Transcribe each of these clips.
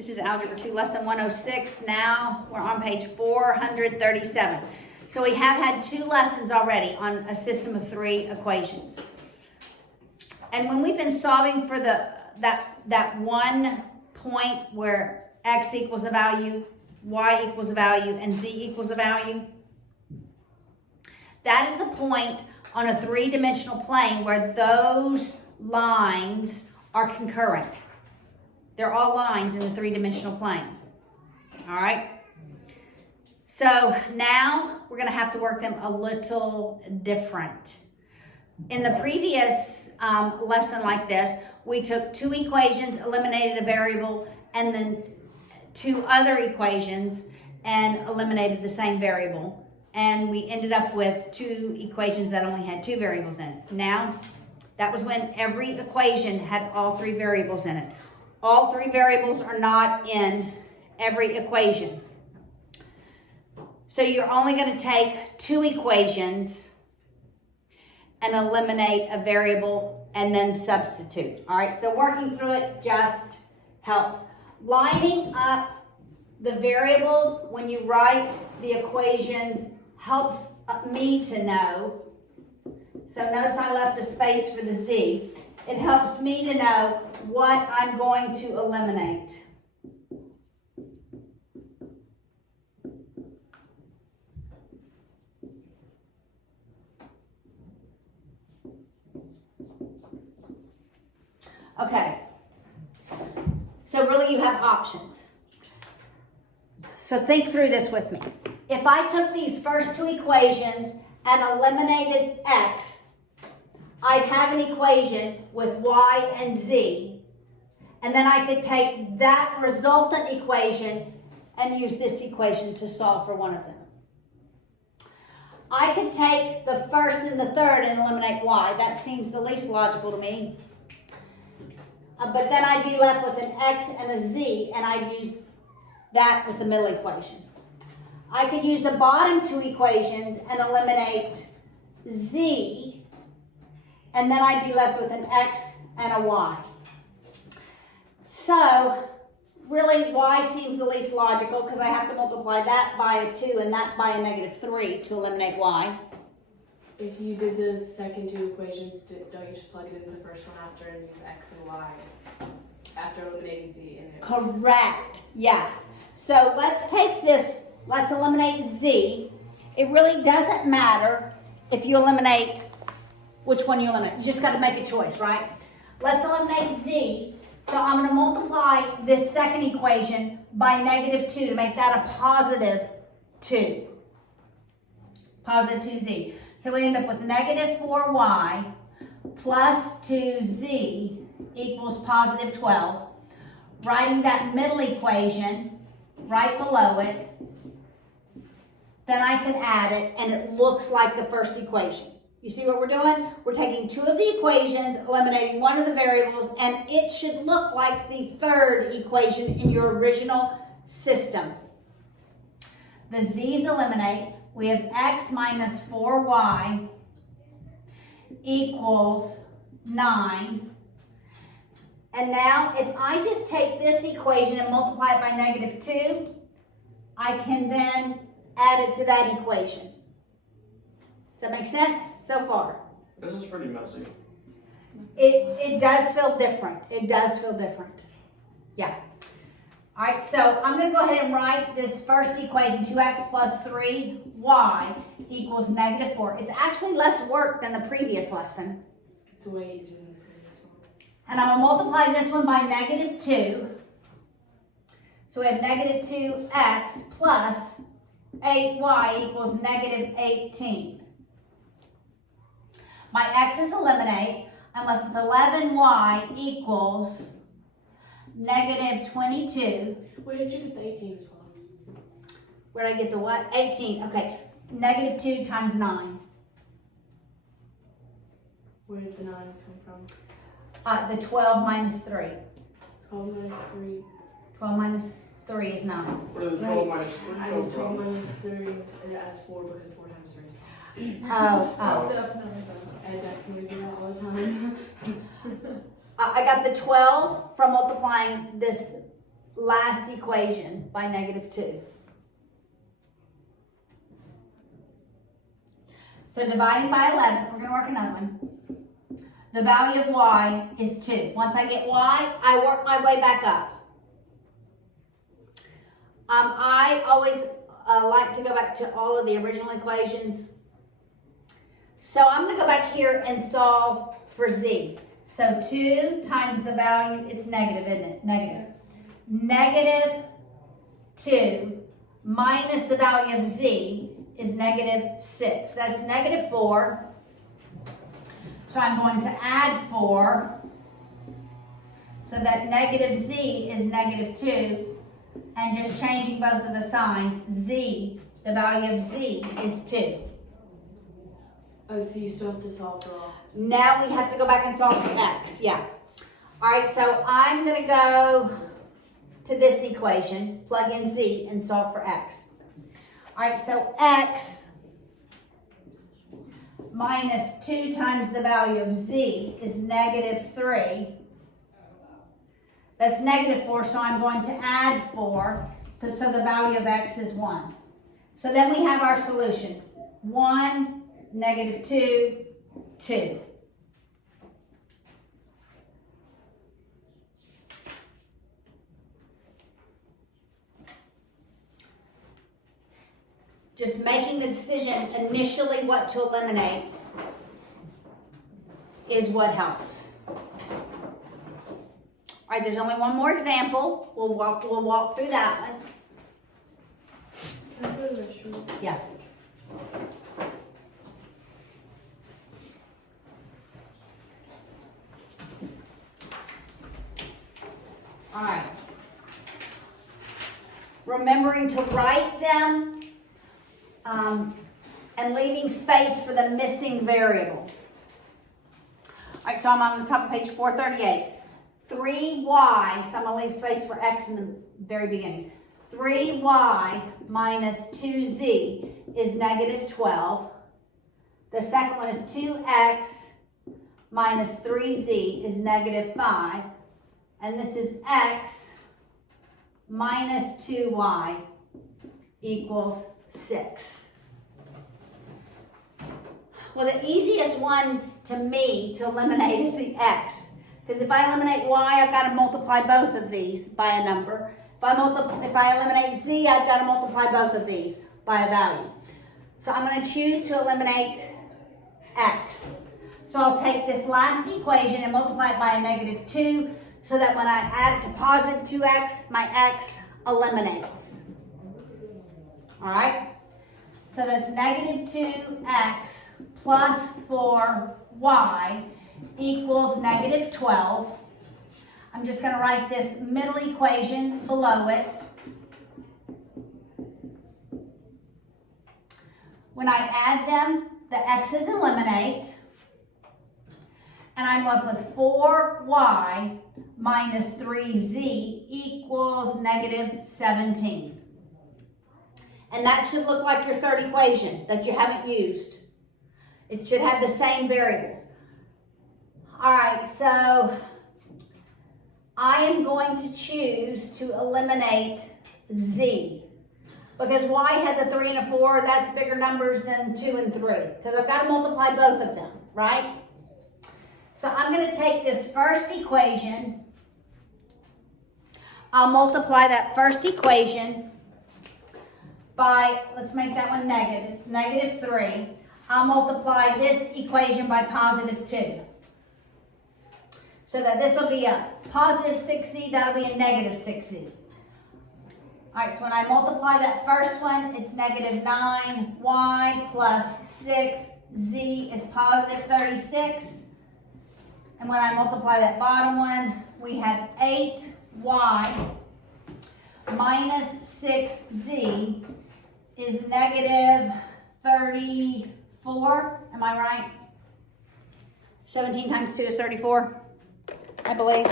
This is Algebra 2, Lesson 106. Now we're on page 437. So we have had 2 lessons already on a system of 3 equations. And when we've been solving for that one point where x equals a value, y equals a value, and z equals a value, that is the point on a 3-dimensional plane where those lines are concurrent. They're all lines in the 3-dimensional plane. All right? So now we're going to have to work them a little different. In the previous lesson like this, we took 2 equations, eliminated a variable, and then 2 other equations and eliminated the same variable. And we ended up with 2 equations that only had 2 variables in it. Now, that was when every equation had all 3 variables in it. All 3 variables are not in every equation. So you're only going to take 2 equations and eliminate a variable and then substitute. All right, so working through it just helps. Lining up the variables when you write the equations helps me to know. So notice I left a space for the z. It helps me to know what I'm going to eliminate. Okay, so really you have options. So think through this with me. If I took these first 2 equations and eliminated x, I'd have an equation with y and z, and then I could take that resultant equation and use this equation to solve for one of them. I could take the first and the third and eliminate y. That seems the least logical to me. But then I'd be left with an x and a z, and I'd use that with the middle equation. I could use the bottom 2 equations and eliminate z, and then I'd be left with an x and a y. So, really, y seems the least logical because I have to multiply that by a 2 and that by a -3 to eliminate y. If you did the second 2 equations, don't you just plug it into the first one after and use x and y after eliminating z in it? Correct, yes. So let's take this, let's eliminate z. It really doesn't matter if you eliminate which one you eliminate. You just got to make a choice, right? Let's eliminate z. So I'm going to multiply this second equation by -2 to make that a +2. Positive 2z. So we end up with -4y plus 2z equals +12. Writing that middle equation right below it, then I can add it and it looks like the first equation. You see what we're doing? We're taking 2 of the equations, eliminating one of the variables, and it should look like the third equation in your original system. The z's eliminate. We have x minus 4y equals 9. And now if I just take this equation and multiply it by -2, I can then add it to that equation. Does that make sense so far? This is pretty messy. It does feel different. It does feel different. Yeah. All right, so I'm going to go ahead and write this first equation, 2x plus 3y equals -4. It's actually less work than the previous lesson. It's way easier than the previous one. And I'm going to multiply this one by -2. So we have -2x plus 8y equals -18. My x's eliminate. I'm left with 11y equals -22. Where did you get the 18s from? Where did I get the what? 18. Okay. -2 times 9. Where did the 9 come from? The 12 minus 3. 12 minus 3. 12 minus 3 is 9. Where did the 12 minus 3 I come did 12 from? minus 3 as 4 because 4 times 3 is 12. Oh. I definitely do that all the time. I got the 12 from multiplying this last equation by -2. So dividing by 11, we're going to work another one. The value of y is 2. Once I get y, I work my way back up. I always like to go back to all of the original equations. So I'm going to go back here and solve for z. So 2 times the value, it's negative, isn't it? Negative. Negative 2 minus the value of z is -6. That's -4. So I'm going to add 4. So that negative z is -2. And just changing both of the signs, z, the value of z is 2. Oh, so you still have to solve for all. Now we have to go back and solve for x, yeah. All right, so I'm gonna go to this equation, plug in z and solve for x. All right, so x minus 2 times the value of z is -3. That's -4, so I'm going to add 4, so the value of x is 1. So then we have our solution. 1, -2, 2. Just making the decision initially what to eliminate is what helps. All right, there's only one more example. We'll walk through that one. Can I go to the restroom? Yeah. All right. Remembering to write them and leaving space for the missing variable. All right, so I'm on the top of page 438. 3y, so I'm going to leave space for x in the very beginning. 3y minus 2z is -12. The second one is 2x minus 3z is -5. And this is x minus 2y equals 6. Well, the easiest ones to me to eliminate is the x. Because if I eliminate y, I've got to multiply both of these by a number. If I eliminate z, I've got to multiply both of these by a value. So I'm going to choose to eliminate x. So I'll take this last equation and multiply it by a -2, so that when I add it to positive 2x, my x eliminates. All right? So that's -2x plus 4y equals -12. I'm just going to write this middle equation below it. When I add them, the x's eliminate. And I'm left with 4y minus 3z equals -17. And that should look like your third equation that you haven't used. It should have the same variables. All right, so I am going to choose to eliminate z. Because y has a 3 and a 4, that's bigger numbers than 2 and 3. Because I've got to multiply both of them, right? So I'm going to take this first equation. I'll multiply that first equation by, let's make that one negative, -3. I'll multiply this equation by positive 2. So that this will be a positive 6z, that'll be a negative 6z. All right, so when I multiply that first one, it's -9y plus 6z is positive 36. And when I multiply that bottom one, we have 8y minus 6z is -34. Am I right? 17 times 2 is 34, I believe.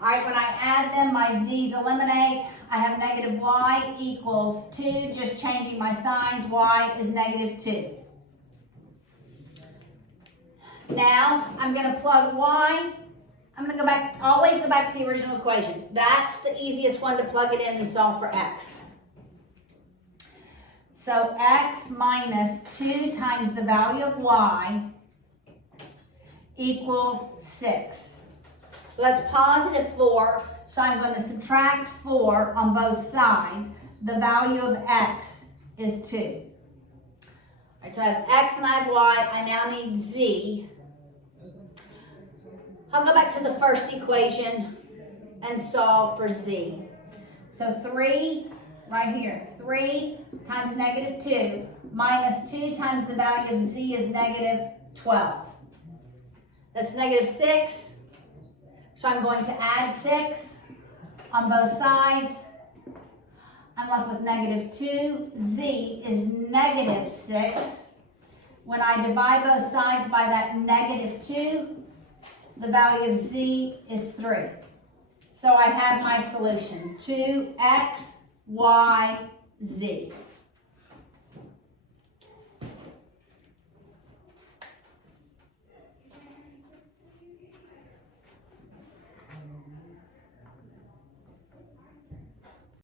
All right, when I add them, my z's eliminate. I have -y equals 2. Just changing my signs, y is -2. Now, I'm going to plug y I'm gonna go back, always go back to the original equations. That's the easiest one to plug it in and solve for x. So x minus 2 times the value of y equals 6. So that's positive 4, so I'm going to subtract 4 on both sides. The value of x is 2. All right, so I have x and I have y. I now need z. I'll go back to the first equation and solve for z. So 3, right here, 3 times negative 2 minus 2 times the value of z is negative 12. That's negative 6. So I'm going to add 6 on both sides. I'm left with negative 2. Z is negative 6. When I divide both sides by that negative 2, the value of z is 3. So I have my solution, 2x, y, z.